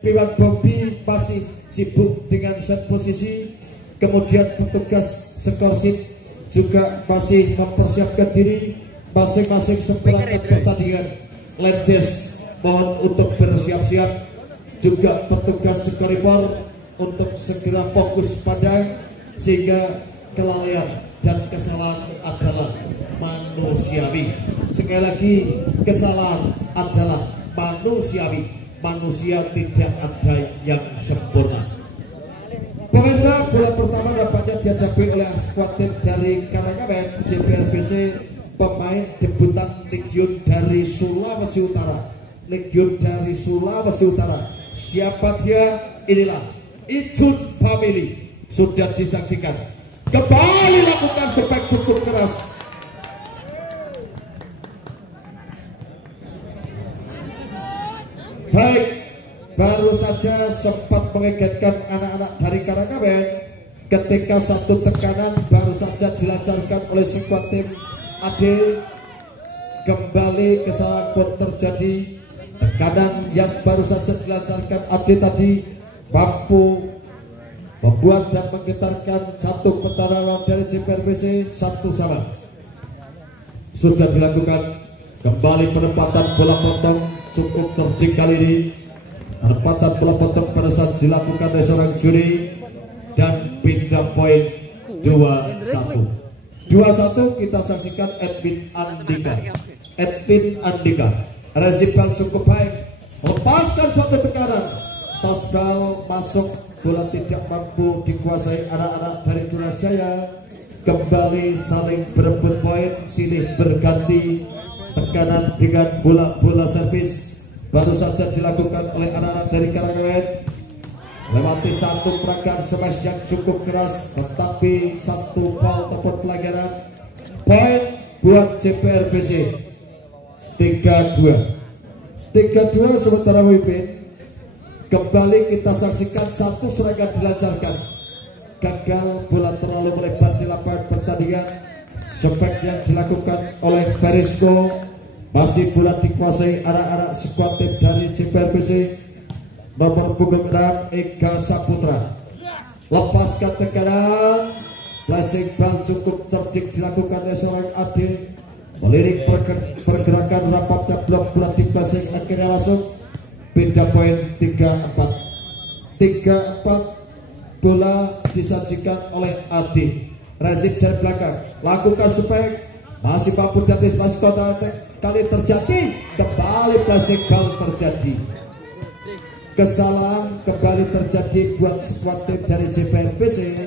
Iwan Bobby masih sibuk dengan set posisi, kemudian petugas skorship juga masih mempersiapkan diri masing-masing seperangkat pertandingan. Lenses mohon untuk bersiap-siap, juga petugas skoripor untuk segera fokus pada, sehingga kelalaian dan kesalahan adalah manusiawi. Sekali lagi, kesalahan adalah manusiawi. Manusia tidak ada yang sempurna. Pemirsa, bola pertama dapatnya dihadapi oleh skuad tim dari Karangaben JPRBC, pemain debutan Legion dari Sulawesi Utara. Legion dari Sulawesi Utara. Siapa dia? Inilah Ijun Family. Sudah disaksikan. Kembali lakukan spek cukup keras. Baik, baru saja sempat mengagetkan anak-anak dari Karangaben ketika satu tekanan baru saja dilancarkan oleh skuad tim AD. Kembali kesalahan pun terjadi. Tekanan yang baru saja dilancarkan AD tadi mampu membuat dan menggetarkan satu pertarungan dari JPRBC 1-1. Sudah dilakukan kembali penempatan bola potong cukup cerdik kali ini. Penempatan bola potong pada saat dilakukan oleh seorang juri dan pindah poin 2-1. 2-1 kita saksikan Edwin Andika. Edwin Andika resipal cukup baik, lepaskan suatu tekanan, tasbal masuk, bola tidak mampu dikuasai anak-anak dari Tunas Jaya. Kembali saling berebut poin, silih berganti tekanan dengan bola-bola servis baru saja dilakukan oleh anak-anak dari Karangaben. Lewati satu peragaan smash yang cukup keras, tetapi satu foul ataupun pelanggaran. Poin buat JPRBC 3-2. 3-2 sementara Wipin. Kembali kita saksikan satu serangan dilancarkan, gagal, bola terlalu melebar di lapangan pertandingan. Spek yang dilakukan oleh Perisco, masih bola dikuasai anak-anak skuad tim dari JPRBC. Nomor punggung 6 Ega Saputra, lepaskan tekanan, flashing ball cukup cerdik dilakukan oleh seorang AD. Melirik pergerakan rapatnya blok, bola di flashing akhirnya masuk. Pindah poin 3-4. 3-4 bola disajikan oleh AD. Rezim dari belakang, lakukan spek, masih mampu dan masih kontak kali terjadi, kembali flashing ball terjadi. Kesalahan kembali terjadi buat skuad tim dari JPRBC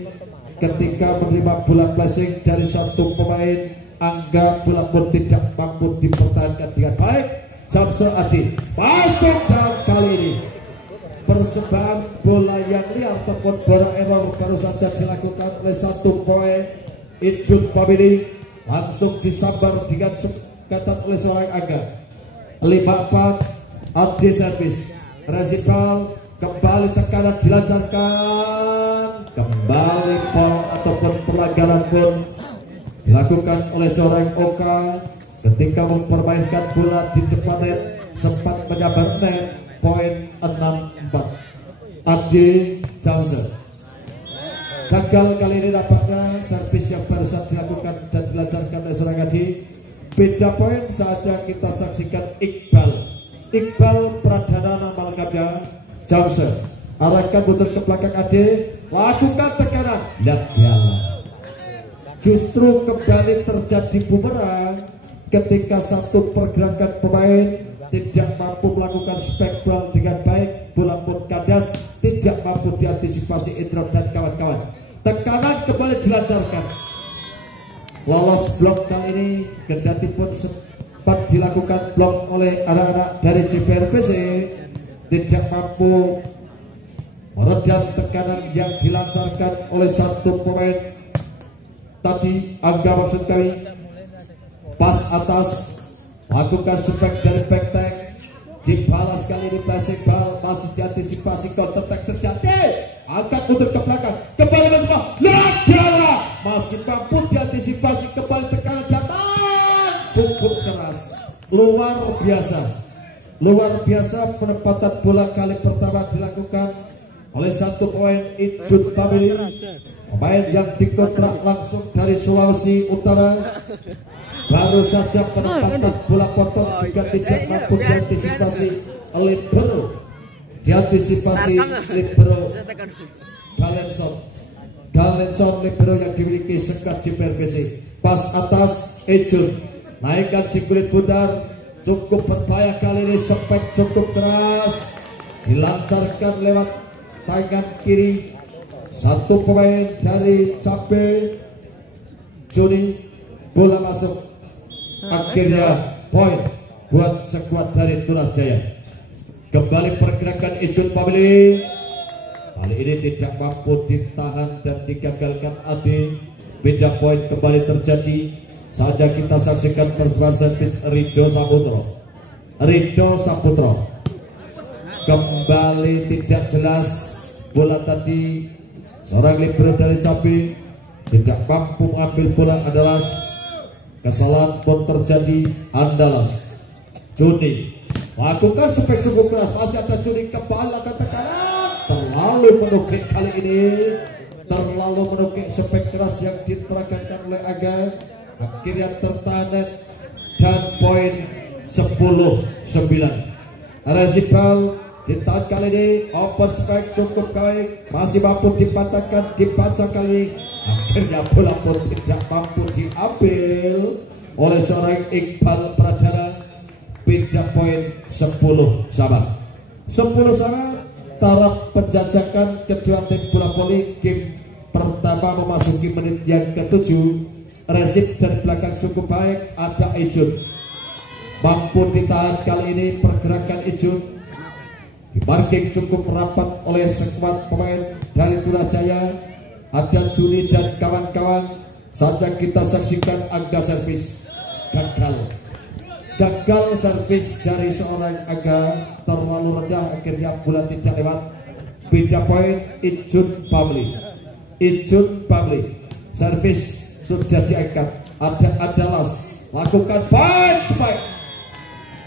ketika menerima bola flashing dari satu pemain. Angga bola pun tidak mampu dipertahankan dengan baik. Jamso Adi masuk, dan kali ini persembahan bola yang liar ataupun bola error baru saja dilakukan oleh satu poin. Ijun Family langsung disambar dengan sekatan oleh seorang Angga. 5-4 Adi servis. Resipal, kembali tekanan dilancarkan, kembali foul ataupun pelanggaran pun dilakukan oleh seorang Oka ketika mempermainkan bola di depan net, sempat menyabar net. Poin 6-4 Adi Johnson. Gagal kali ini nampaknya servis yang baru saja dilakukan dan dilancarkan oleh seorang Adi. Beda poin saatnya kita saksikan Iqbal Pradana, nama lengkapnya Johnson. Arahkan butut ke belakang Ade, lakukan tekanan, lihat piala. Justru kembali terjadi bumerang ketika satu pergerakan pemain tidak mampu melakukan spek ball dengan baik, bola pun kandas, tidak mampu diantisipasi Indro dan kawan-kawan. Tekanan kembali dilancarkan, lolos blok kali ini, kendati pun sempat dilakukan blok oleh anak-anak dari JPRBC, tidak mampu meredam tekanan yang dilancarkan oleh satu pemain tadi. Angga maksud kami, pas atas, lakukan spek dari back tag, dibalas kali ini flashing ball, masih diantisipasi, counter attack terjadi, angkat mundur ke belakang, kembali lagi, bola masih mampu diantisipasi, kembali tekanan datang cukup keras, luar biasa. luar biasa. Penempatan bola kali pertama dilakukan oleh satu pemain Ijun Family, pemain yang dikontrak langsung dari Sulawesi Utara. Baru saja penempatan bola potong juga tidak mampu diantisipasi libero, Galenson libero yang dimiliki Sekar JPRPC. Pas atas Ejun, naikkan si kulit putar, cukup berbahaya kali ini. Spek cukup keras dilancarkan lewat tangan kiri satu pemain dari Cabe Juni. Bola masuk, akhirnya poin buat skuad dari Tunas Jaya. Kembali pergerakan Ijun Family, kali ini tidak mampu ditahan dan digagalkan Ade. Beda poin kembali terjadi. Saja kita saksikan persembahan servis Rido Saputro. Kembali tidak jelas bola tadi. Seorang libero dari Cabe tidak mampu mengambil bola. Andalas, kesalahan pun terjadi. Andalas Juni lakukan spek cukup keras. Masih ada Juni kembali akan tekanan. Terlalu menukik kali ini. Terlalu menukik spek keras yang diperagakan oleh Aga. Akhirnya tertahan dan poin 10-9. Resipal ditahan kali ini. Open spek cukup baik, masih mampu dipatahkan, dibaca kali. Akhirnya bola pun tidak mampu diambil oleh seorang Iqbal Pradana. Beda poin 10 sama. Taraf penjajakan kedua tim bola voli. Game pertama memasuki menit yang ke-7. Resip dari belakang cukup baik. Ada Ijun, mampu ditahan kali ini pergerakan Ijun. Dimarking cukup rapat oleh skuad pemain dari Tunas Jaya. Ada Juni dan kawan-kawan. Saatnya kita saksikan angka servis. Gagal servis dari seorang Aga, terlalu rendah. Akhirnya bola tidak lewat. Beda poin Ijun Family. Servis sudah diangkat. Ada Adalas, lakukan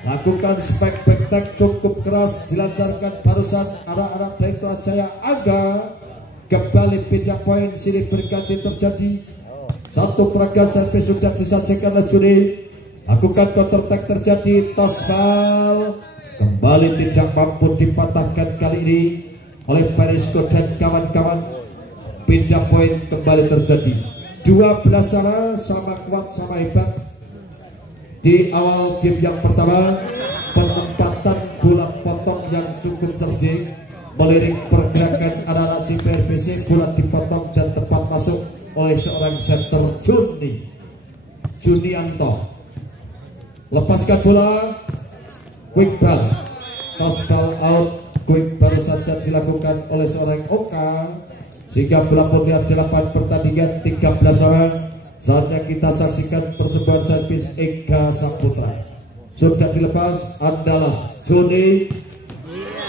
lakukan spek back cukup keras dilancarkan barusan anak-anak dari Tunas Jaya. Aga kembali beda poin, silih berganti terjadi. Satu peragaan servis sudah disajikan oleh Juni. Lakukan counter attack terjadi. Tosbal kembali tidak mampu dipatahkan kali ini oleh Perisko dan kawan-kawan. Beda poin kembali terjadi. 12 sama kuat, sama hebat. Di awal game yang pertama, penempatan bola potong yang cukup cerdik melirik pergerakan anak-anak JPRPC. Bola dipotong dan tepat masuk oleh seorang center Junianto. Lepaskan bola, quick ball, toss ball out. Quick baru saja dilakukan oleh seorang Oka, sehingga bola pun di lapangan pertandingan 13 orang. Saatnya kita saksikan persembahan servis Eka Saputra. Sudah dilepas. Andalas Juni.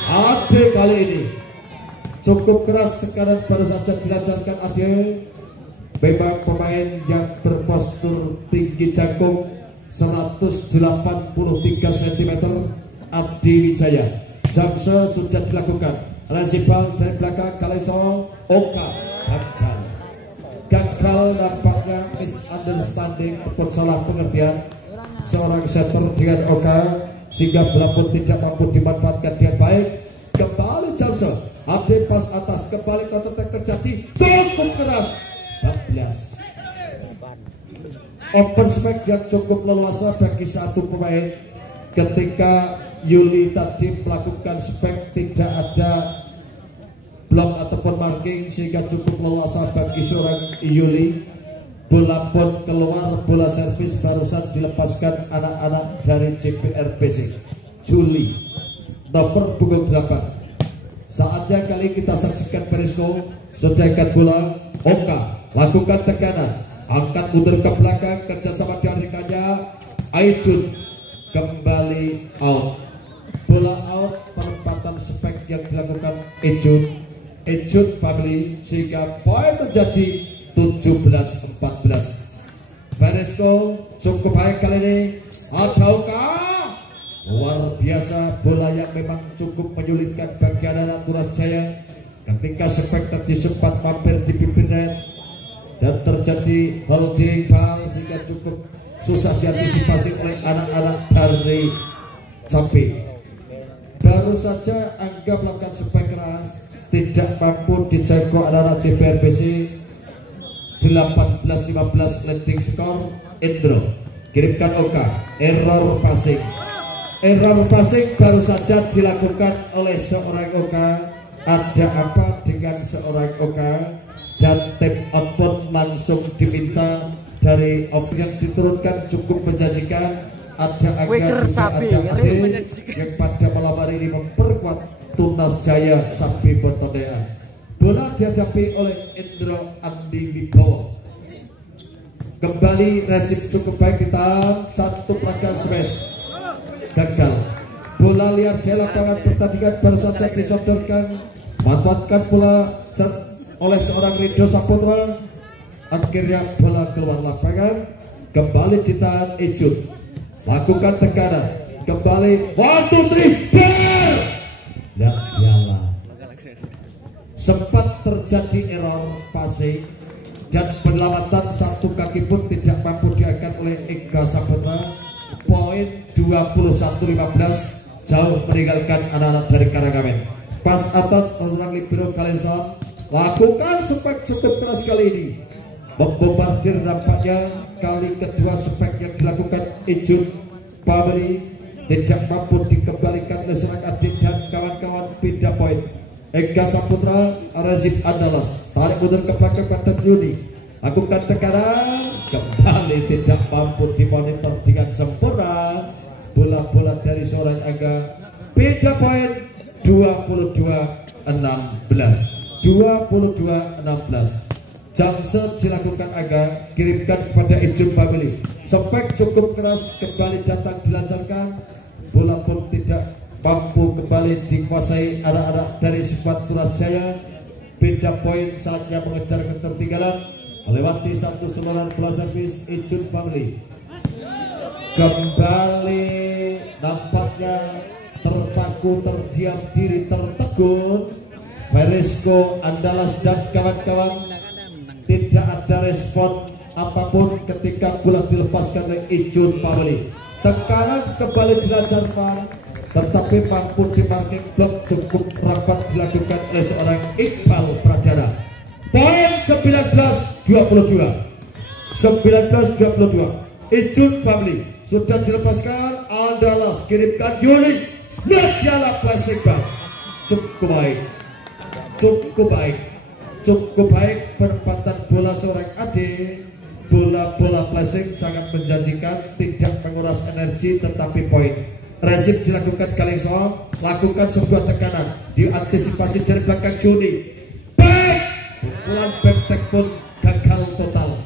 Ade kali ini cukup keras, tekanan baru saja dilancarkan Ade. Memang pemain yang berpostur tinggi jangkung 183 cm. Adi Wijaya. Jamse sudah dilakukan. Resipal dari belakang Kaleso. Oka gagal nampaknya misunderstanding ataupun salah pengertian seorang setter dengan Oka, sehingga bola pun tidak mampu dimanfaatkan dengan baik. Kembali Jamse. Ade pas atas, kembali counter attack terjadi cukup keras. 14 open spek yang cukup leluasa bagi satu pemain. Ketika Yuli tadi melakukan spek tidak ada blok ataupun marking, sehingga cukup leluasa bagi seorang Yuli. Bola pun keluar, bola servis barusan dilepaskan anak-anak dari JPRPC. Juli nomor punggung 8. Saatnya kali kita saksikan Perisko. Sudah ikat bola. Oka lakukan tekanan, angkat muter ke belakang, kerjasama dengan rekannya. Aijun kembali out. Bola out, penempatan spek yang dilakukan Ijun Family, sehingga poin menjadi 17-14. Perisko cukup baik kali ini. Ada Oka luar biasa, bola yang memang cukup menyulitkan bagi anak Turas Jaya ketika spek tadi sempat mampir di bibir net dan terjadi holding ball sehingga cukup susah diantisipasi oleh anak-anak dari Sapi. Baru saja Angga melakukan spek keras, tidak mampu dijangkau anak-anak JPRBC. 18-15 landing skor. Indro kirimkan Oka, error passing baru saja dilakukan oleh seorang Oka. Ada apa dengan seorang Oka? Dan tim out pun langsung diminta dari opsi yang diturunkan cukup menjanjikan. Ada Angga juga ada Ade yang pada malam hari ini memperkuat Tunas Jaya Sapi Botondea. Bola dihadapi oleh Indro Andi Wibowo. Kembali resip cukup baik, kita satu pelanggaran smash gagal. Bola liar di lapangan pertandingan baru saja disodorkan, manfaatkan bola oleh seorang Rido Saputra. Akhirnya bola keluar lapangan, kembali ditahan Ijun, lakukan tekanan, kembali 1, 2, 3 bar. Lihat piala. Sempat terjadi error passing dan penyelamatan satu kaki pun tidak mampu diangkat oleh Ega Saputra. Poin 21-15, jauh meninggalkan anak-anak dari Karangamen. Pas atas orang libero Kalenson, lakukan spek cukup keras kali ini, membombardir. Nampaknya kali kedua spek yang dilakukan Ijun Pabeli tidak mampu dikembalikan oleh seorang adik dan kawan-kawan. Pindah poin Ega Saputra, Razif Andalas tarik mundur ke belakang pada Yuni, lakukan tekanan, kembali tidak mampu dimonitor dengan sempurna. Bola-bola dari seorang Angga. Beda poin 22-16. Jamset dilakukan Angga, kirimkan kepada Ijun Family. Spek cukup keras, kembali datang dilancarkan. Bola pun tidak mampu kembali dikuasai anak-anak dari Sifat Turas Jaya. Beda poin, saatnya mengejar ketertinggalan melewati satu seloran bola servis Ijun Family. Kembali nampaknya terpaku, terdiam diri, tertegun. Verisco Andalas dan kawan-kawan tidak ada respon apapun ketika bola dilepaskan oleh Ijun Family. Tekanan kembali dilancarkan, tetapi mampu dimarking blok cukup rapat dilakukan oleh seorang Iqbal Pradana. Poin 19-22. Ijun Family sudah dilepaskan. Andalas kirimkan Yuli, lihat dialah plastik bang. Cukup baik penempatan bola seorang Ade. Bola-bola plastik sangat menjanjikan, tidak menguras energi tetapi poin. Resip dilakukan Kalengso, lakukan sebuah tekanan, diantisipasi dari belakang Juni. Baik, pukulan back pun gagal total,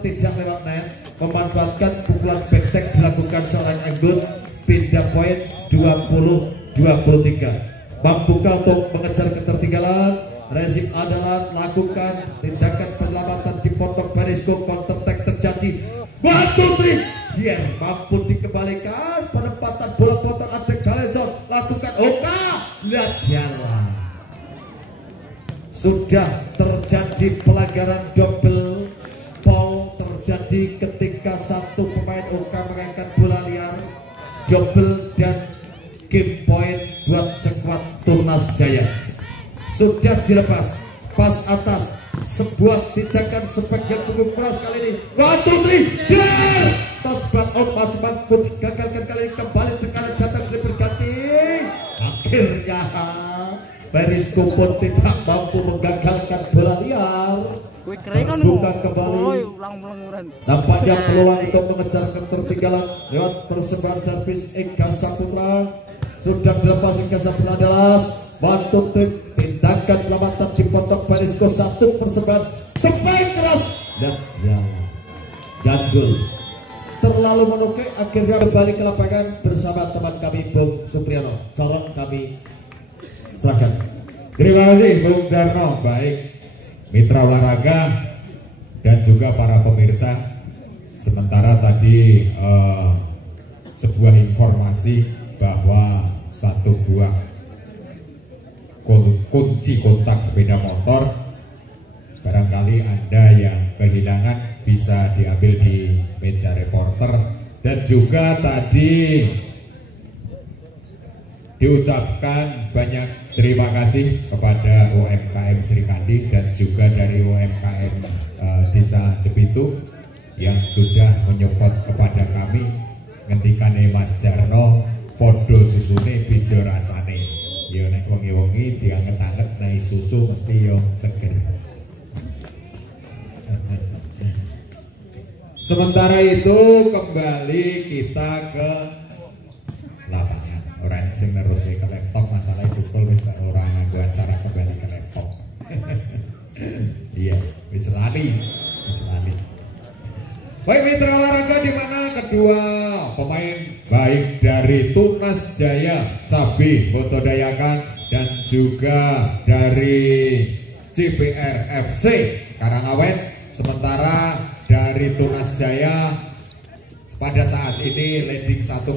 tidak lewat net. Memanfaatkan pukulan back dilakukan seorang Anggun. Pindah poin 20-23. Mampukah untuk mengejar ketertinggalan? Resip adalah lakukan tindakan penyelamatan, dipotong Verisco, counter attack terjadi. 1, 3 dia mampu dikembalikan. Penempatan bola potong ada Galenson, lakukan Oka, lihat piala. Sudah terjadi pelanggaran double foul terjadi ketika satu pemain Oka mengangkat bola liar. Double dan game point buat skuad Tunas Jaya. Sudah dilepas, pas atas, sebuah tindakan spek yang cukup keras kali ini. 1, 2, 3 tos ball out, masih mampu digagalkan kali ini. Kembali tekanan datang sudah berganti. Akhirnya Verisco pun tidak mampu menggagalkan bola liar. Bukan kembali. Nampaknya peluang untuk mengejar ketertinggalan lewat persembahan servis Ega Saputra. Sudah dilepas Ega Saputra Andalas. Bantu tindakan pelamatan dipotong Verisco, satu persembahan spek keras dan ya gandul terlalu menukik. Akhirnya kembali ke lapangan bersama teman kami Bung Supriyono. Corong kami serahkan. Terima kasih Bung Darno, baik mitra olahraga dan juga para pemirsa. Sementara tadi sebuah informasi bahwa satu buah kunci kontak sepeda motor barangkali Anda yang kehilangan bisa diambil di meja reporter. Dan juga tadi diucapkan banyak terima kasih kepada UMKM Srikandi dan juga dari UMKM Desa Jepitu yang sudah menyupport kepada kami ngendikane Mas Jarno podo susune beda rasane. Yo nek wengi-wengi dianget-anget nai susu mesti yo seger. Sementara itu kembali kita ke lapangan. Orang sing terus ke laptop masalah pukul wis orang nganggo acara kembali ke laptop. Iya, wis lali. Baik mitra olahraga, di mana kedua pemain baik dari Tunas Jaya Cabe Boto Dayakan dan juga dari CPR FC Karangawet. Sementara dari Tunas Jaya pada saat ini leading 1-0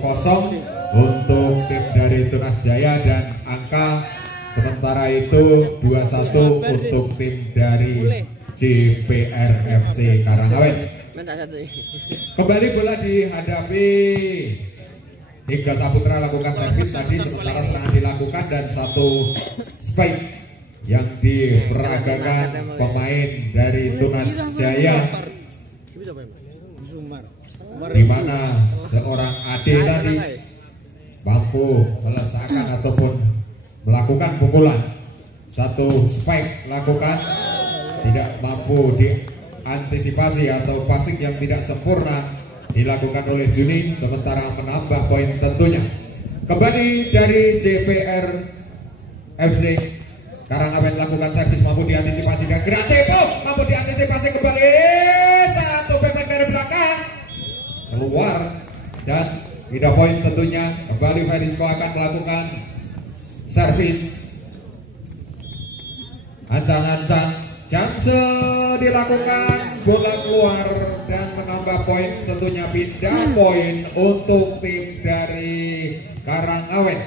untuk tim dari Tunas Jaya, dan angka sementara itu 2-1 untuk tim dari CPR FC Karangawet. Kembali bola dihadapi Iga Saputra lakukan servis tadi, sementara serangan dilakukan dan satu spike yang diperagakan pemain dari Tunas Jaya, di mana seorang Ade tadi mampu melesakan ataupun melakukan pukulan. Satu spike lakukan, tidak mampu diantisipasi atau passing yang tidak sempurna dilakukan oleh Juni, sementara menambah poin tentunya. Kembali dari JPR FC Karangawet lakukan servis, mampu diantisipasi dan gerak tempo, mampu diantisipasi kembali, satu pepek dari belakang keluar dan tidak poin tentunya. Kembali Ferisko akan melakukan servis, ancang-ancang Janse dilakukan, bola keluar dan menambah poin tentunya, pindah poin untuk tim dari Karangawet.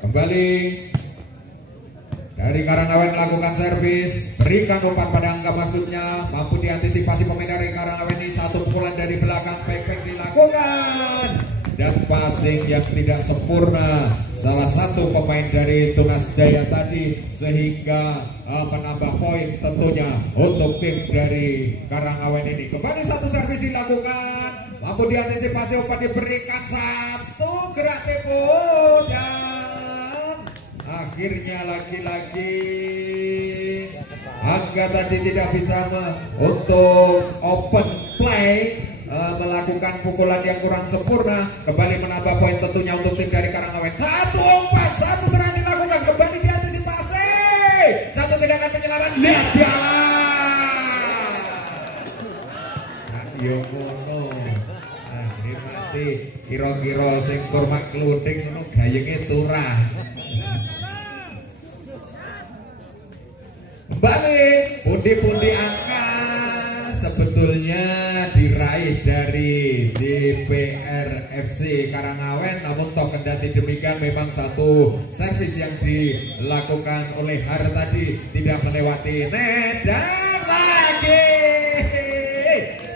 Kembali dari Karangawet melakukan servis, berikan umpan pada angka maksudnya, mampu diantisipasi pemain dari Karangawet ini, satu pukulan dari belakang pek dilakukan dan passing yang tidak sempurna salah satu pemain dari Tunas Jaya tadi, sehingga menambah poin tentunya untuk tim dari Karangawet ini. Kembali satu servis dilakukan, mampu diantisipasi, umpan diberikan, satu gerak tempo dan akhirnya lagi-lagi Angga tadi tidak bisa untuk open play, melakukan pukulan yang kurang sempurna. Kembali menambah poin tentunya untuk tim dari Karangawet. Satu umpan, satu serangan dilakukan, kembali diantisipasi, satu tindakan penyelamat, lihat jalan. Ayo ngono, mati kira-kira sing kurma kluthing ngono gayenge turah. Kembali pundi-pundi angka sebetulnya diraih dari DPR FC Karangawet, namun toh kendati demikian memang satu servis yang dilakukan oleh Har tadi tidak melewati net, dan lagi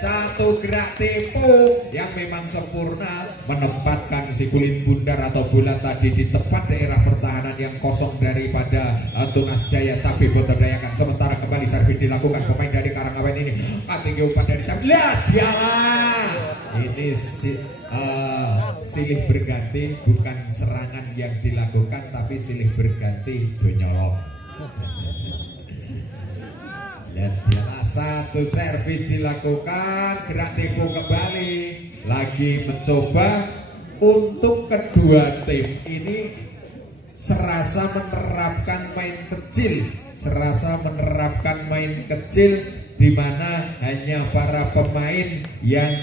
satu gerak tempo yang memang sempurna menempatkan si kulit bundar atau bulat tadi di tempat daerah pertahanan yang kosong daripada Tunas Jaya Cabe Boto Dayakan. Sementara kembali servis dilakukan pemain dari Karangawet ini, tinggi umpan dari Cabe, lihat dialah. Ini silih berganti, bukan serangan yang dilakukan tapi silih berganti donyolok. Dan dialah satu servis dilakukan, gerak tempo kembali, lagi mencoba untuk kedua tim ini serasa menerapkan main kecil, di mana hanya para pemain yang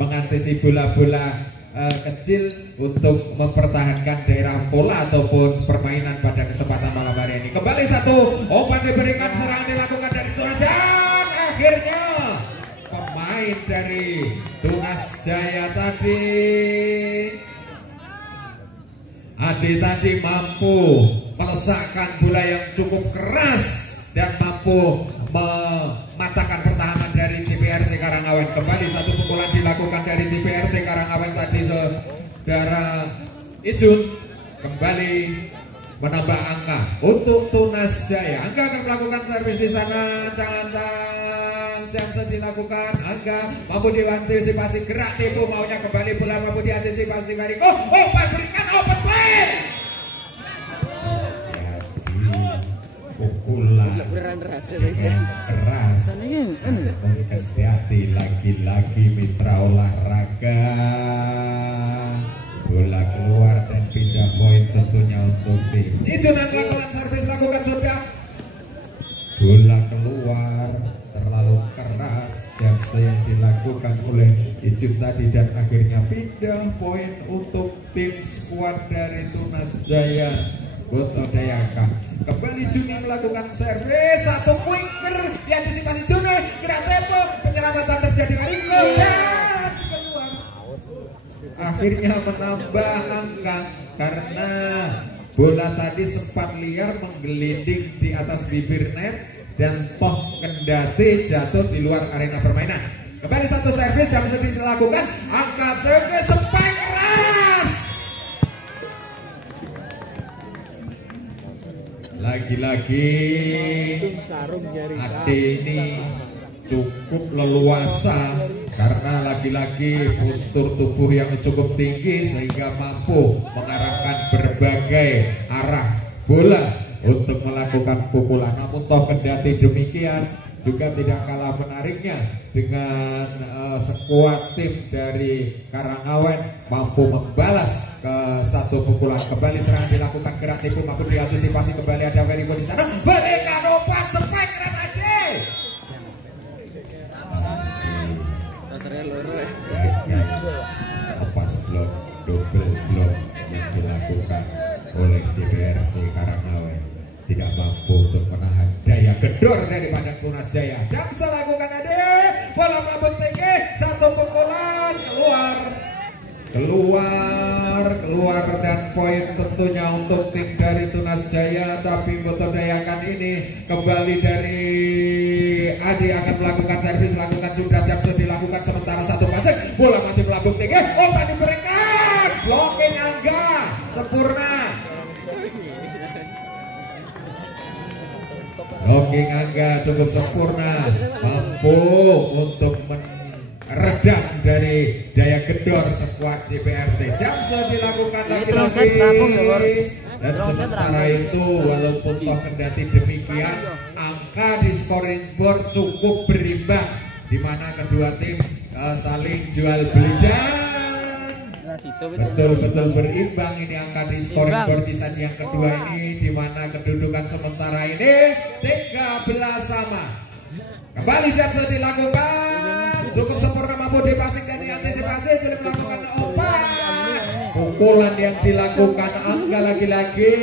mengantisipasi bola-bola kecil untuk mempertahankan daerah pola ataupun permainan pada kesempatan malam hari ini. Kembali satu umpan diberikan, serangan dilakukan dari Tunas, dan akhirnya pemain dari Tunas Jaya tadi, Ade tadi mampu melesakkan bola yang cukup keras dan mampu mematahkan pertahanan dari JPRC Karangawen. Kembali satu pukulan dilakukan dari JPRC Karangawen tadi, saudara Ijun kembali menambah angka untuk Tunas Jaya. Angga akan melakukan servis di sana, Jamset dilakukan. Angga mampu diantisipasi, gerak tipu maunya kembali bola, mampu diantisipasi Mariko. Umpan berikan open play. Pukulan dengan keras, hati lagi-lagi mitra olahraga. Bola keluar dan pindah poin tentunya untuk tim Ijun. Dan lakukan servis, lakukan sudah. Bola keluar terlalu keras, jam yang dilakukan oleh Ijun tadi, dan akhirnya pindah poin untuk tim skuad dari Tunas Jaya Boto Dayaka. Kembali Juni melakukan servis, satu pointer diantisipasi Juni, gerak tempo, penyelamatan terjadi kali dan keluar. Akhirnya menambah angka karena bola tadi sempat liar menggelinding di atas bibir net dan toh kendati jatuh di luar arena permainan. Kembali satu servis, jam sedih dilakukan, angkat terus spike keras. Lagi-lagi Ade ini cukup leluasa karena lagi-lagi postur tubuh yang cukup tinggi sehingga mampu mengarahkan berbagai arah bola untuk melakukan pukulan. Namun toh kendati demikian juga tidak kalah menariknya dengan skuad tim dari Karangawen mampu membalas ke satu pukulan. Kembali serangan dilakukan, gerak tipu mampu diantisipasi, kembali ada Veriko di sana, berikan umpan spike keras Ade. Lepas blok, double blok yang dilakukan oleh JPRC Karangawen tidak mampu untuk menahan daya gedor daripada Tunas Jaya. Jamsa lakukan Ade, bola melambung tinggi, satu pukulan keluar dan poin tentunya untuk tim dari Tunas Jaya. Capi Boto Dayakan ini kembali dari Adi akan melakukan servis, lakukan sudah, Jamsa dilakukan sementara satu pasang, bola masih melambung tinggi, umpan diberikan, blocking Angga sempurna. Blocking Angga cukup sempurna, mampu untuk meredam dari daya gedor skuad JPRC. Jamsa dilakukan lagi-lagi, dan sementara itu walaupun toh kendati demikian angka di scoring board cukup berimbang, di mana kedua tim saling jual beli dan betul-betul berimbang ini angka di scoring board di set yang kedua ini, di mana kedudukan sementara ini 13 sama. Kembali Jamsa dilakukan, cukup sempurna, mampu dipasing dan diantisipasi, jadi melakukan umpan. Pukulan yang dilakukan Angga lagi-lagi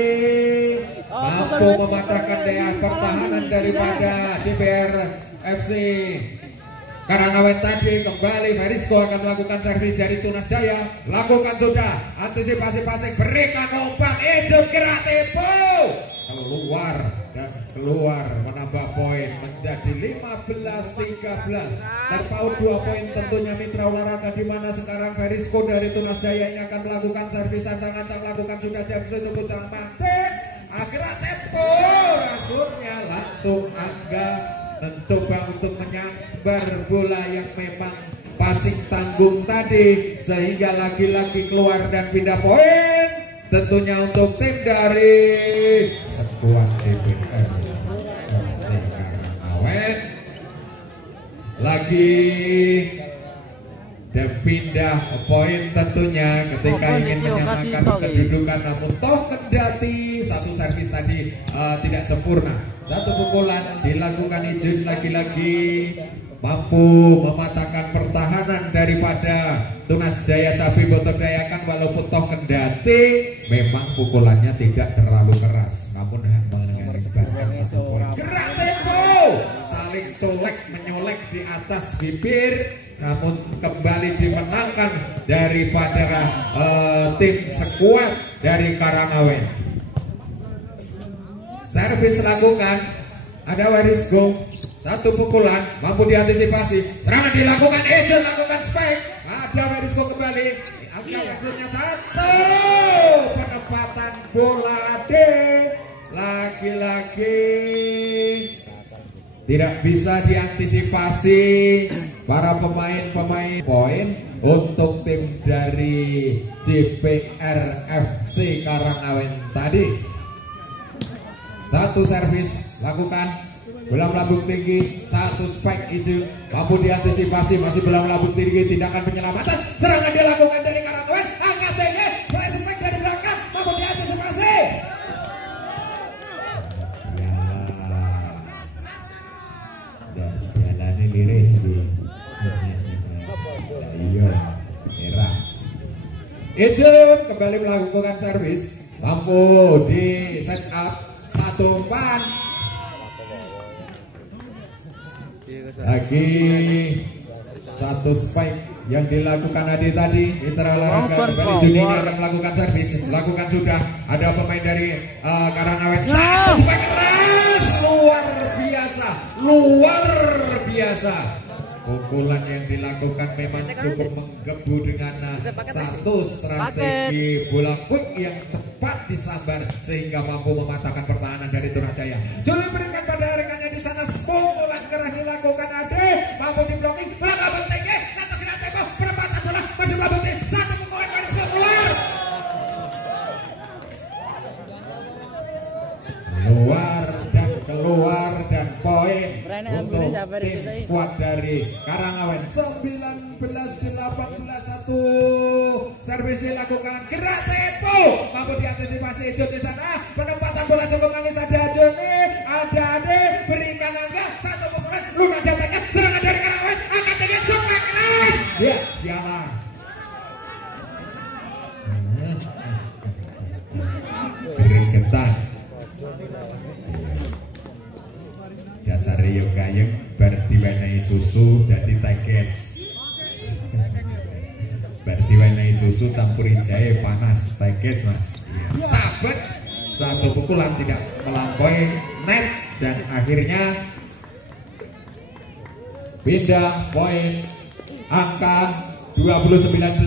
mampu mematahkan daya pertahanan daripada JPR FC Karangawen tadi. Kembali Verisko akan melakukan servis dari Tunas Jaya, lakukan sudah, antisipasi passing, berikan umpan, Ijun gerak tempo, keluar menambah poin menjadi 15-13, terpaut 2 poin tentunya mitra olahraga, di mana sekarang Verisko dari Tunas Jaya ini akan melakukan servis ancang-ancang, lakukan sudah, Jamsa cukup cantik, gerak tempo, rasurnya langsung Angga mencoba untuk menyambar bola yang memang passing tanggung tadi, sehingga lagi-lagi keluar dan pindah poin tentunya untuk tim dari skuad JPR Karangawen. Lagi dan pindah poin tentunya ketika ingin menyamakan kedudukan, namun toh kendati satu servis tadi tidak sempurna, satu pukulan dilakukan Ijun lagi-lagi mampu mematahkan pertahanan daripada Tunas Jaya Cabi Boto Dayakan walaupun toh kendati memang pukulannya tidak terlalu keras, namun mengakibatkan satu poin. Gerak tempo, saling colek menyolek di atas bibir, namun kembali dimenangkan daripada tim sekuat dari Karangawen. Servis lakukan, ada Waris Go, satu pukulan mampu diantisipasi, serangan dilakukan, Ejen lakukan spike, ada Waris Go kembali, hasilnya satu, penempatan bola D, lagi-lagi tidak bisa diantisipasi para pemain-pemain. Poin untuk tim dari JPR FC Karangawen tadi. Satu servis lakukan, bola melambung tinggi, satu spike hijau mampu diantisipasi, masih bola melambung tinggi, tindakan penyelamatan, serangan dilakukan dari Karangawen, angkat tinggi, bola spike dari belakang mampu diantisipasi. Ya, jalannya lirih iya, merah. Ijun kembali melakukan servis, mampu di set up. Satu umpan lagi, satu spike yang dilakukan Adi tadi. Mitra olahraga kembali Juni akan melakukan servis, melakukan sudah ada pemain dari Karangawen. Satu spike keras, luar biasa. Pukulan yang dilakukan memang cukup menggebu dengan satu strategi bola quick yang cepat disambar sehingga mampu mematahkan pertahanan dari Tunajaya. Juli berikan pada rekannya di sana, pukulan keras dilakukan Ade, mampu di blocking, bola melambung tinggi, satu gerak tempo, penempatan bola masih melambung tinggi, satu pukulan Waris Go keluar dan poin untuk tim squad dari Karangawen. 19-18 1 servis dilakukan, gerak tempo mampu diantisipasi Jon di sana, penempatan bola cukup manis, ada Joni, ada Ade, berikan angka, satu pukulan lunak datangnya, serangan dari Karangawen, angkat tinggi, suka keras, ya dialah keringetan. Dasar riuk gayeng berdiwenai susu jadi teges, berdiwenai susu campuri jahe panas teges mas. Sabet, satu pukulan tidak melampaui net dan akhirnya pindah poin angka 20-19,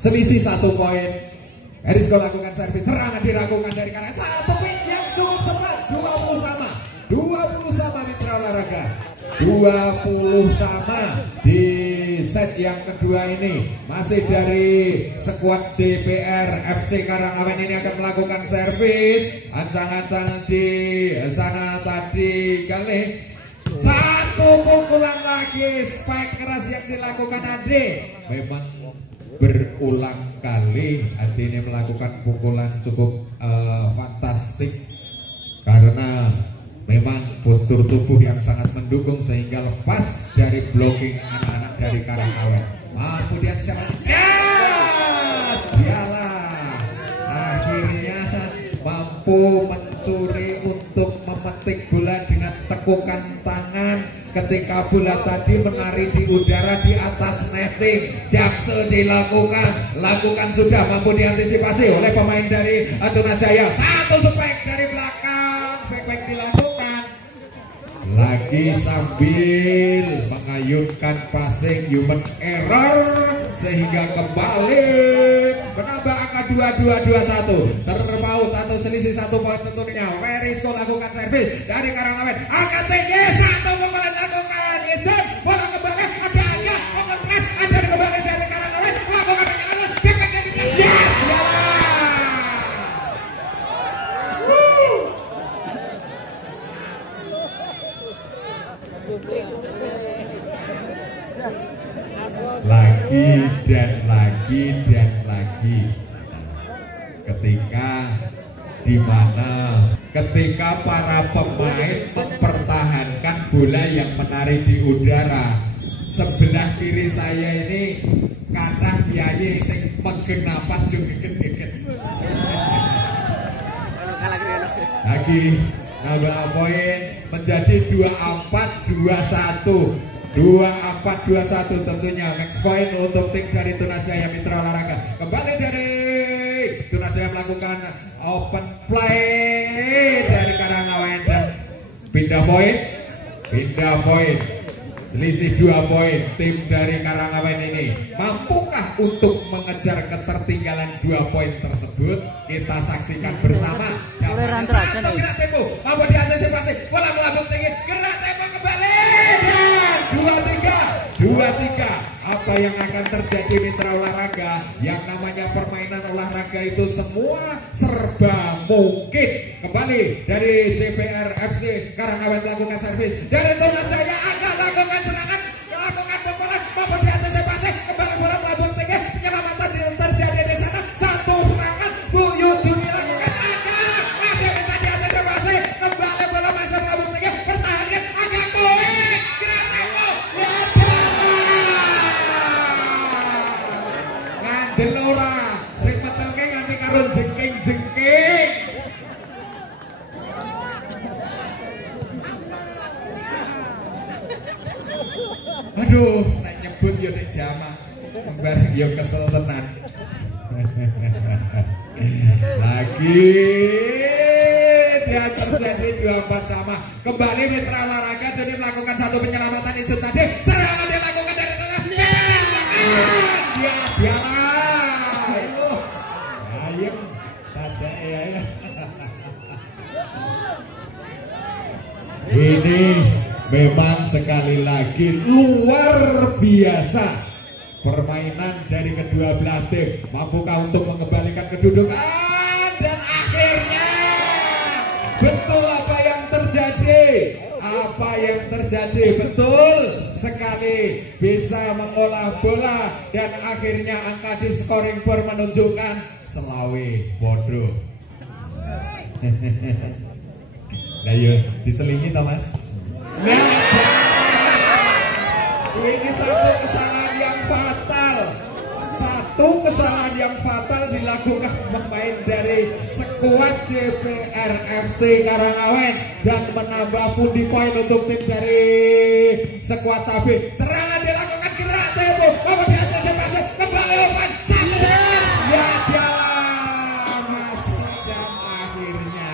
selisih satu poin. Waris Go lakukan servis, serangan dilakukan dari kanan, satu poin yang cukup cepat, 20 sama mitra olahraga, 20 sama di set yang kedua ini. Masih dari skuad JPR FC Karangawen ini akan melakukan servis, ancang-ancang di sana tadi kali, satu pukulan lagi, spike keras yang dilakukan Ade. Memang berulang kali Ade ini melakukan pukulan cukup fantastik karena memang postur tubuh yang sangat mendukung sehingga lepas dari blocking anak-anak dari Karangawen. Kemudian siapa? Ya, dialah akhirnya mampu mencuri untuk memetik bola dengan tekukan tangan ketika bola tadi menari di udara di atas netting. Jaksel lakukan sudah, mampu diantisipasi oleh pemain dari Tunajaya. Satu spike dari belakang, back dilakukan lagi sambil mengayunkan passing human error sehingga kembali menambah angka 22-21, terpaut atau selisih satu poin tentunya. Waris Go lakukan servis dari Karangawen, angkat tinggi, satu pukulan lakukan Ejen, bola kembali, ada angka, pokok keras, ada kembali dari Karangawen, lakukan penyerangan, back dari dia. Lagi dan lagi ketika para pemain mempertahankan bola yang menari di udara, sebelah kiri saya ini kathah piyayi sing pegeng napas yo geget-geget. Lagi nambah poin menjadi 24-21. 24-21 tentunya max point untuk tim dari Tunajaya Mitra Olahraga. Kembali dari Tunajaya melakukan open play dari Karangawen dan pindah poin selisih 2 poin. Tim dari Karangawen ini mampukah untuk mengejar ketertinggalan 2 poin tersebut? Kita saksikan bersama. Gerak tempo, mampu diantisipasi, bola melambung tinggi, gerak tempo kembali dan 2-3. Apa yang akan terjadi Mitra Olahraga? Yang namanya permainan olahraga itu semua serba mungkin. Kembali dari JPR FC Karangawen melakukan servis dari Tunajaya akan lakukan serangan, melakukan pukulan, mampu diantisipasi, kembali bola melambung tinggi, penyelamatan terjadi di sana. Satu serangan, Buyu Juni lakukan agak masih bisa diantisipasi, kembali bola masih melambung tinggi, pertahankan agak kuat, gerak tempo, Delora, sing metelke nganti karun jengking-jengking. Aduh, nek nyebut yo nek jamaah. Bareng yo kesel tenan. Lagi dia terjadi 24 sama. Kembali Mitra Olahraga jadi melakukan satu penyelamatan itu tadi. Serangan dilakukan dari tengah. Dia ayam saja ya. Ini memang sekali lagi luar biasa permainan dari kedua belah tim. Mampukah untuk mengembalikan kedudukan dan akhirnya betul apa yang terjadi. Apa yang terjadi betul sekali bisa mengolah bola dan akhirnya angka di scoring board menunjukkan selawe bodoh. Nah yuk diselingi Thomas. Nah, ini satu kesalahan yang fatal. Satu kesalahan yang fatal dilakukan pemain dari skuad JPR FC Karangawen dan menambah pundi poin untuk tim dari skuad Cabe. Serangan dilakukan, gerak tempo, mampu diantisipasi, kembali umpan, satu serangan, ya jalan masih dan akhirnya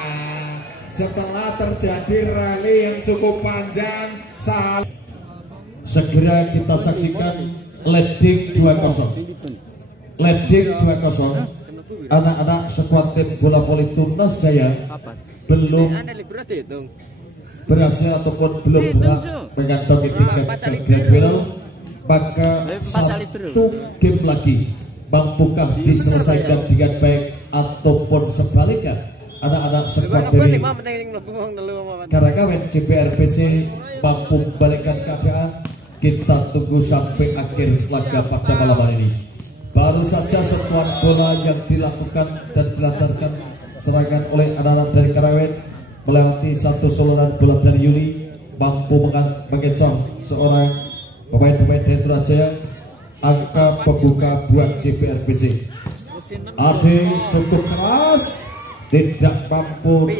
setelah terjadi rally yang cukup panjang segera kita saksikan leading 2-0. Leading 2-0. Anak-anak skuad tim bola voli Tunajaya belum berhasil ataupun belum mengantongi tiket ke grand final, maka satu game lagi mampukah diselesaikan dengan baik ataupun sebaliknya. Anak-anak skuad dari Karangawen JPRPC mampu membalikkan keadaan. Kita tunggu sampai akhir laga pada malam hari ini. Baru saja sentuhan bola yang dilakukan dan dilancarkan serangan oleh anak-anak dari Karangawen melewati satu saluran bola dari Yuli, mampu mengecoh seorang pemain-pemain dari Tunajaya. Angka pembuka buat JPRPC. Ade cukup keras, tidak mampu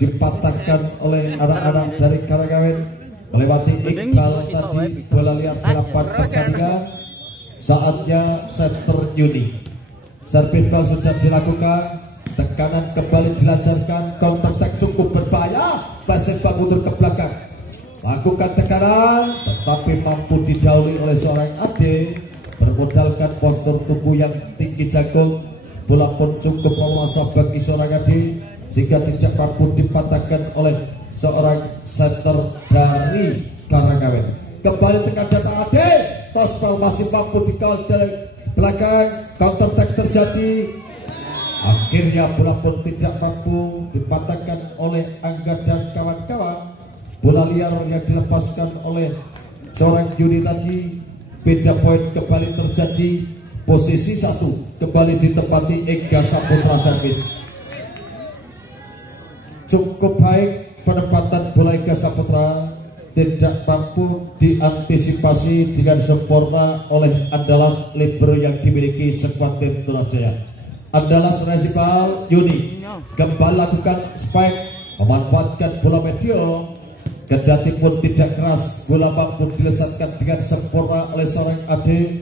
dipatahkan oleh anak-anak dari Karangawen. Melewati Iqbal tadi, bola liar di lapangan pertandingan. Saatnya setter Yuni. Servis bal sudah dilakukan, tekanan kembali dilancarkan, counter attack cukup berbahaya. Pasir bal mundur ke belakang, lakukan tekanan, tetapi mampu didahului oleh seorang Ade. Bermodalkan postur tubuh yang tinggi jagung, bola pun cukup leluasa bagi seorang Ade sehingga tidak mampu dipatahkan oleh seorang center dari Karangawen. Kembali tekan datang Ade, Tosbal masih mampu dikawal dari belakang, counter attack terjadi. Akhirnya bola pun tidak mampu dipatahkan oleh Angga dan kawan-kawan. Bola liar yang dilepaskan oleh seorang Yuni tadi. Beda poin kembali terjadi. Posisi 1 kembali ditempati Ega Saputra servis. Cukup baik penempatan bola Ega Saputra. tidak mampu diantisipasi dengan sempurna oleh Andalas libero yang dimiliki skuad tim Toraja. Andalas Resipal Yuni kembali lakukan spike, memanfaatkan bola medio, kendati pun tidak keras, bola mampu dilesatkan dengan sempurna oleh seorang Adi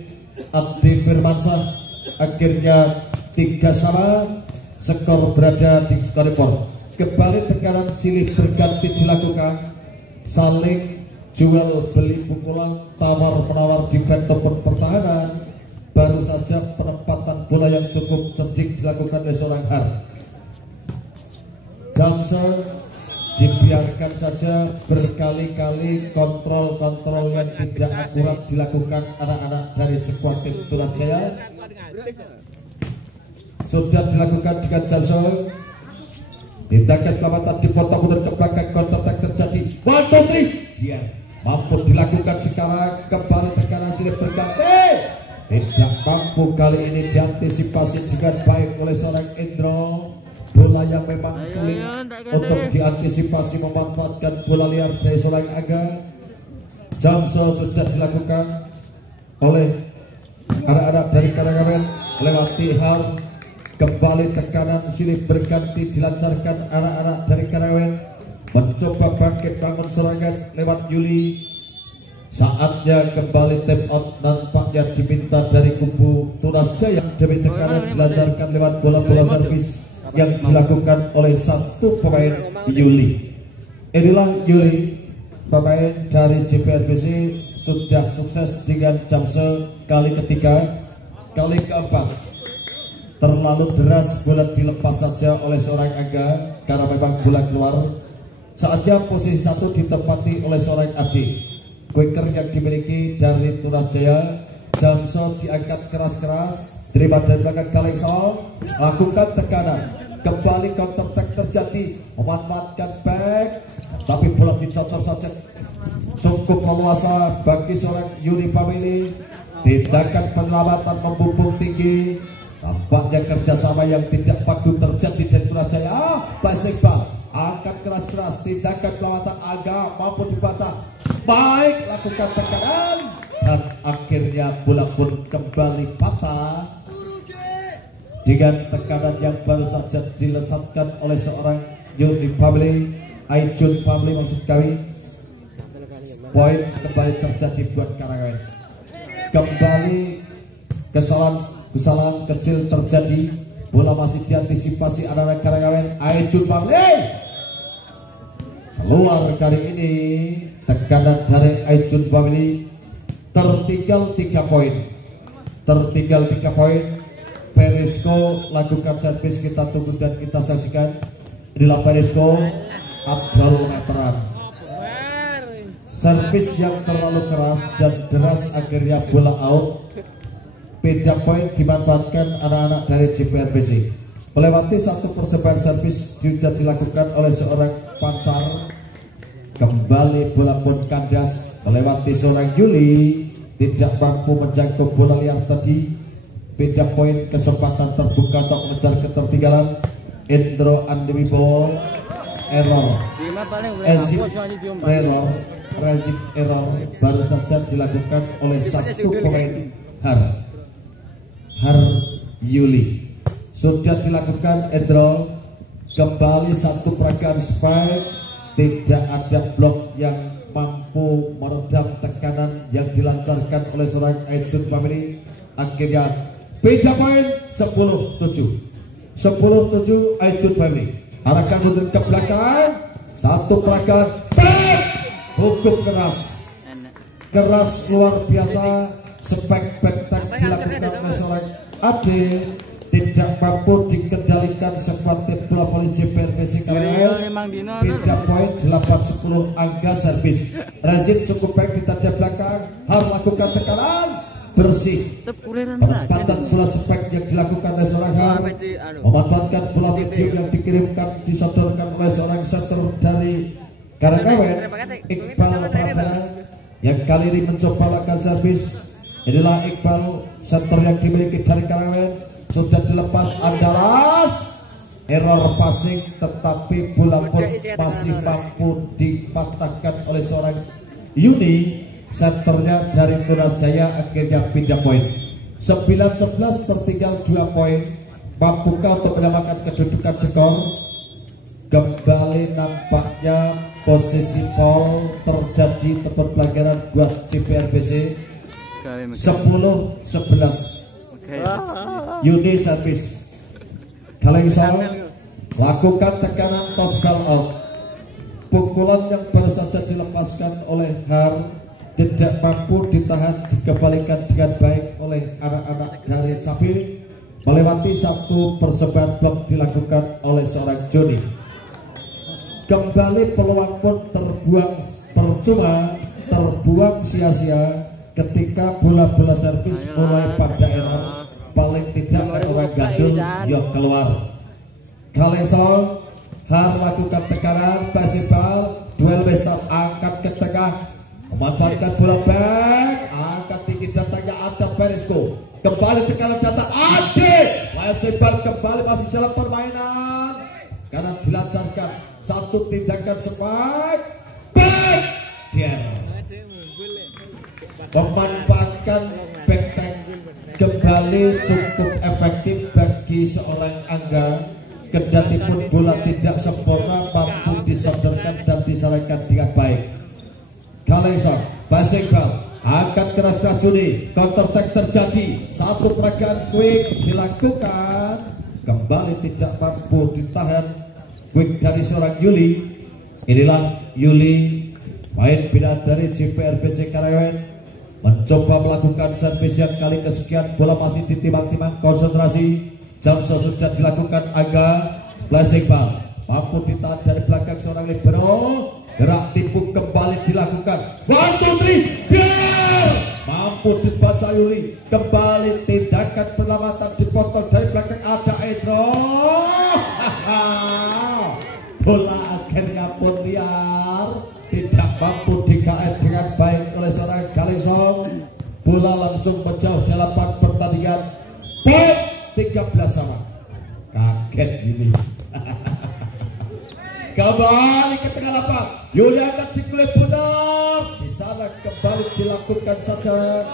Firmansyah. Akhirnya 3-sama, skor berada di skoreboard. Kembali tekanan silih berganti dilakukan, saling jual beli pukulan, tawar menawar di ataupun pertahanan. Baru saja penempatan bola yang cukup cerdik dilakukan oleh seorang Har. Johnson dibiarkan saja, berkali-kali kontrol yang tidak akurat dilakukan anak-anak dari skuad tim Toraja. Sudah dilakukan dengan Johnson. Tindakan pelamatan dipotong mundur ke belakang, counter attack terjadi. 1, 2, 3. Dia mampu dilakukan sekarang, kembali tekanan silih berganti. Tidak mampu kali ini diantisipasi dengan baik oleh seorang Indro. Bola yang memang sulit untuk diantisipasi, memanfaatkan bola liar dari seorang Aga. Jamso sudah dilakukan oleh anak-anak dari Karangawen, lewati Hal. Kembali tekanan silih berganti dilancarkan anak-anak dari Karangawen, mencoba bangkit bangun serangan lewat Yuli. Saatnya kembali tap out, nampaknya diminta dari kubu Toraja yang demi tekanan dilancarkan lewat bola-bola servis yang dilakukan oleh satu pemain Yuli. Inilah Yuli, pemain dari JPRBC, sudah sukses dengan Jamse kali ketiga, kali keempat. Terlalu deras bola dilepas saja oleh seorang Angga karena memang bola keluar. Saatnya posisi 1 ditempati oleh seorang Abdi. Quicker yang dimiliki dari Toraja. Jamso diangkat keras-keras, terima dari belakang Kalexol, lakukan tekanan. Kembali counter attack terjadi, memanfaatkan back, tapi bola dicocor saja. Cukup leluasa bagi seorang Yuni Family. Tindakan penyelamatan membumbung tinggi. Tampaknya kerjasama yang tidak patut terjadi dari Toraja. Baik Iqbal, angkat keras-keras, tindakan pelamatan agak mampu dibaca. Baik, lakukan tekanan, dan akhirnya bola pun kembali patah dengan tekanan yang baru saja dilesatkan oleh seorang Yuni Family, Aijun Family maksud kami. Poin kembali terjadi buat Karangawen. Kembali kesalahan kecil terjadi, bola masih diantisipasi anak-anak Karangawen. Aijun Family keluar kali ini, tekanan dari Aijun Family. Tertinggal 3 poin, Perisco lakukan servis, kita tunggu dan kita saksikan. Inilah Perisco, Abdul Meteran, servis yang terlalu keras dan deras, akhirnya bola out. Beda poin dimanfaatkan anak-anak dari JPRBC. Melewati satu persembahan servis juga dilakukan oleh seorang Pancar. Kembali bola pun kandas, melewati seorang Yuli, tidak mampu menjangkau bola liar tadi. Beda poin, kesempatan terbuka untuk mengejar ketertinggalan. Indro Andewibowo, error, error baru saja dilakukan oleh satu pemain Har Yuli. Sudah dilakukan Indro. Kembali satu peragaan spike, tidak ada blok yang mampu meredam tekanan yang dilancarkan oleh seorang Aijun Family. Akhirnya beda poin 10-7 Aijun Family. Arahkan mundur ke belakang, satu peragaan back, hukum keras luar biasa. Spek back dilakukan oleh seorang Ade, tidak mampu dikendalikan skuad tim bola voli JPRBC Karangawen. Beda poin 8-10 angka servis. Rezim cukup baik di tanda belakang, harus lakukan tekanan bersih. Penempatan bola spek yang dilakukan oleh seorang Har, memanfaatkan bola video yang dikirimkan, disodorkan oleh seorang setter dari Karangawen, Iqbal Pradana, yang kali ini mencoba lakukan servis. Inilah Iqbal, setter yang dimiliki dari Karangawen. Sudah dilepas Andalas, error passing, tetapi bola pun masih mampu dipatahkan oleh seorang Yuni senternya dari Tunas Jaya akhirnya pindah poin. 9-11 tertinggal 2 poin. Mampukah untuk menyamakan kedudukan skor? Kembali nampaknya posisi foul terjadi tempat pelanggaran buat CPRBC. 10-11 Yuni servis. Kalengsa lakukan tekanan toss ball out. Pukulan yang baru saja dilepaskan oleh Har tidak mampu ditahan, dikembalikan dengan baik oleh anak-anak dari Capil. Melewati satu percobaan blok dilakukan oleh seorang Joni. Kembali peluang pun terbuang percuma, terbuang sia-sia ketika bola-bola servis mulai pada error. Paling tidak orang gandul yang keluar. Kalengsa Har lakukan tekanan, baseball, duel bestart, angkat ke tengah, memanfaatkan bola back, angkat tinggi datanya ada Perisko, kembali tekanan data Ade, baseball kembali masih dalam permainan, karena dilancarkan satu tindakan spike, back, dia memanfaatkan back tank kembali cukup efektif bagi seorang Angga. Kendati pun bola tidak sempurna, mampu disodorkan dan disarankan dengan baik. Kalengsa, passing ball, angkat keras Juni, counter attack terjadi, satu peragaan quick dilakukan, kembali tidak mampu ditahan quick dari seorang Yuli. Inilah Yuli, main binaan dari CPRBC Karawang, mencoba melakukan servis yang kali kesekian, bola masih ditimbang-timbang, konsentrasi. Jam sudah dilakukan Angga, flashing ball mampu ditahan dari belakang seorang libero, gerak tipu kembali dilakukan 1, 2, 3 der, mampu dibaca Yuli, kembali tindakan perlambatan dipotong dari belakang ada Edro. Bola akhirnya pun liar, tidak mampu dikaet dengan baik oleh seorang Kalengsa. Bola langsung menjauh dalam pertandingan. Poin 13 sama. Kaget ini. Kembali ke tengah lapang. Yuli angkat sikule benar. Di sana kembali dilakukan saja.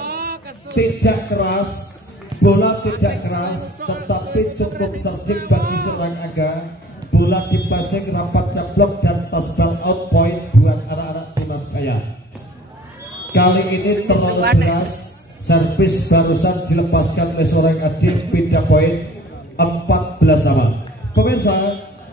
Tidak keras. Bola tidak keras, tetapi cukup cerdik bagi seorang Angga. Bola dipasing rapatnya blok dan toss ball out, point buat anak-anak Tunas Jaya. Kali ini terlalu keras. Servis barusan dilepaskan oleh seorang Adil, pindah poin 14 sama. Pemirsa,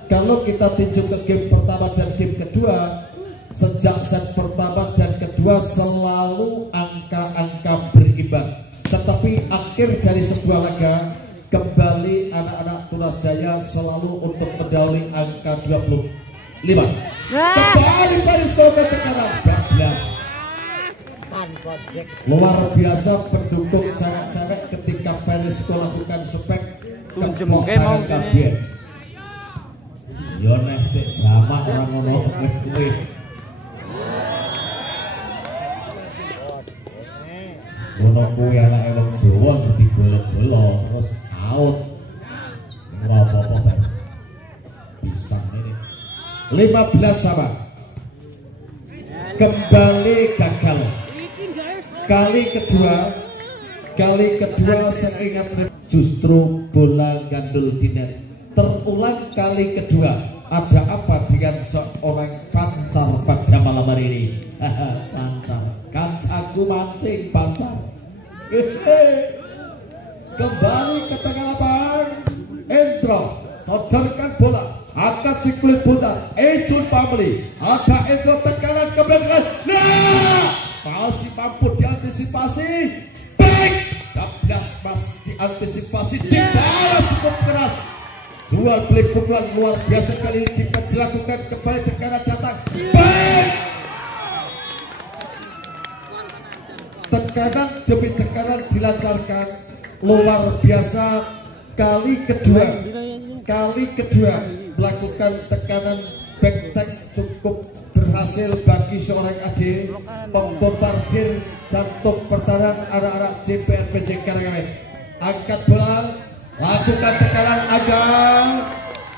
kalau kita tinjau ke game pertama dan game kedua, sejak set pertama dan kedua selalu angka-angka berimbang. Tetapi akhir dari sebuah laga, kembali anak-anak Tunas Jaya selalu untuk mendahului angka 25. Kembali Perisko ke tekanan 12. Luar biasa pendukung cewek-cewek ketika Perisko lakukan spek kepok tangan kabin. Yo nek cek jamak orang ngono kuwi. Ngono kuwi anake wong Jawa digolek-golek terus out. Ora apa-apa bae. Pisang ini. 15 sama. Kembali gagal. Kali kedua saya ingat justru bola gandul di net. Terulang kali kedua. Ada apa dengan seorang Pancar pada malam hari ini? Pancar, kancaku mancing Pancar. Kembali ke tengah lapang. Endro sodorkan bola, angkat si kulit butar, Ejun Pameli, ada Endro tekanan ke belakang. Nah, masih mampu diantisipasi. Baik, 12 masih diantisipasi, dibalas cukup keras. Jual beli pukulan luar biasa kali ini jika dilakukan kembali tekanan datang. Baik, tekanan demi tekanan dilancarkan luar biasa. Kali kedua melakukan tekanan back tank cukup berhasil bagi seorang Adil, membombardir jantung pertahanan anak-anak CPRBC Karawang. Angkat bola, lakukan tekanan Angga,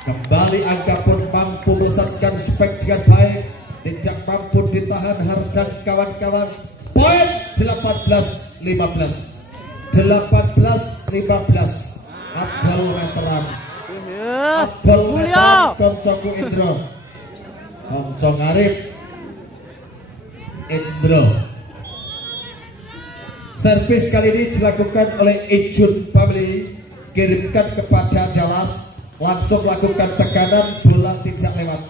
kembali Angga pun mampu melesatkan spek dengan baik, tidak mampu ditahan Hardan kawan-kawan. Poin 18-15. 18-15. Adol meteran. Adol meteran koncoku Indro. Konco Arif Indro. Servis kali ini dilakukan oleh Ijun Family, kirimkan kepada Dallas, langsung lakukan tekanan, bola tidak lewat.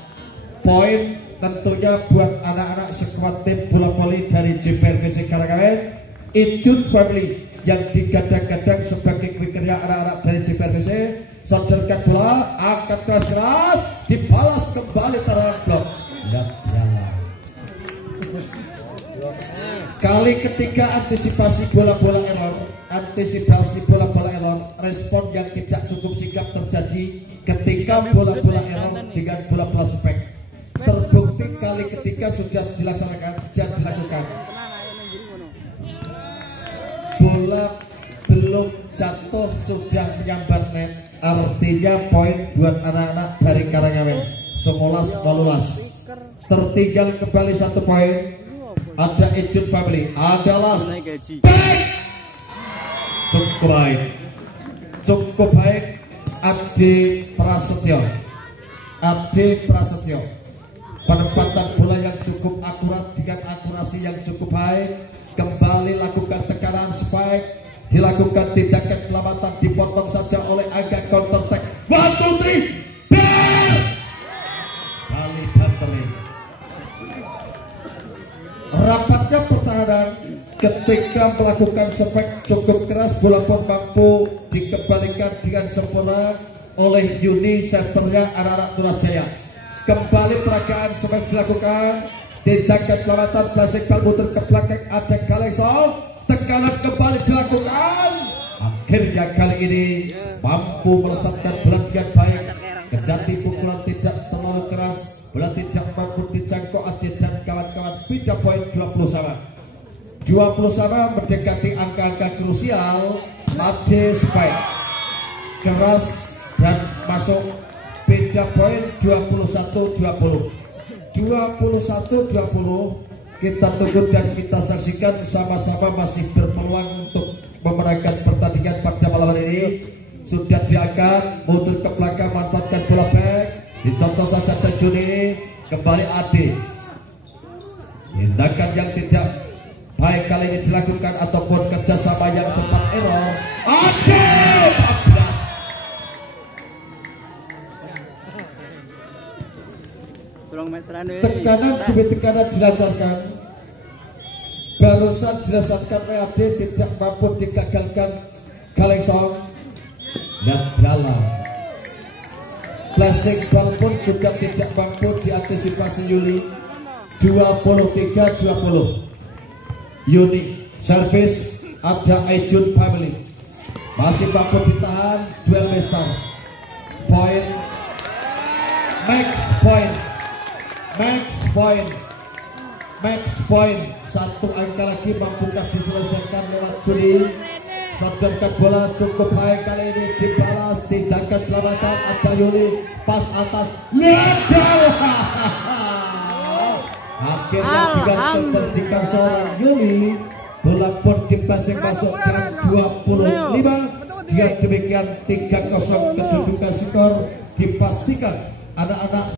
Poin tentunya buat anak-anak sekuat tim bola voli dari JPRVC Karangawen, Ijun Family yang digadang-gadang sebagai quickernya anak-anak dari JPRVC. Sodorkan bola, angkat keras-keras, dibalas kembali terhadap blok. Kali ketiga antisipasi bola-bola error, respon yang tidak cukup sigap terjadi ketika bola-bola error dengan bola-bola spek. Terbukti kali ketiga sudah dilaksanakan dan dilakukan. Bola belum jatuh sudah menyambar net, artinya poin buat anak-anak dari Karangawen. 19-12. Tertinggal kembali 1 poin. Ada Ijun Family, adalah baik, cukup baik. Ade Prasetyo, penempatan bola yang cukup akurat dengan akurasi yang cukup baik. Kembali lakukan tekanan spike, dilakukan tindakan penyelamatan, dipotong saja oleh Angga counter attack. 1, 2, 3, kali battery. Rapatnya pertahanan ketika melakukan spek cukup keras, bola pun mampu dikembalikan dengan sempurna oleh Yuni, setternya anak-anak Turajaya. Kembali peragaan spek dilakukan, tindakan pelamatan, plastik bal muter ke belakang, ada Kalexon, tekanan kembali dilakukan. Akhirnya kali ini mampu melesatkan bola dengan baik, kendati pukulan tidak terlalu keras, bola tidak mampu dijangkau Ade dan kawan-kawan. Beda poin 20 sama. 20 sama mendekati angka-angka krusial. Ade spike keras dan masuk. Beda poin 21-20. 21-20. Kita tunggu dan kita saksikan sama-sama masih berpeluang untuk memenangkan pertandingan pada malam hari ini. Sudah diangkat, mundur ke belakang, manfaatkan bola back, dicontoh saja terjun ini. Kembali Ade. Tindakan yang tidak baik kali ini dilakukan ataupun kerjasama yang sempat error. Ade 14. Tekanan demi tekanan dilancarkan. Barusan dirasakan oleh Ade, tidak mampu digagalkan Kalexon dan dalam. Flashing ball pun juga tidak mampu diantisipasi Yuli. 23-20. Yuni servis, ada Ijun Family masih mampu ditahan. Duel master. Point, max point. 1 angka lagi mampukah diselesaikan lewat Juni. Sodorkan bola cukup baik kali ini, dibalas tindakan pelamatan. Ada Yuli, pas atas legal. Akhirnya dengan kecerdikan seorang Yuli, bola pun dipasing masuk dengan 25. Dia demikian 3-0 kedudukan skor dipastikan anak-anak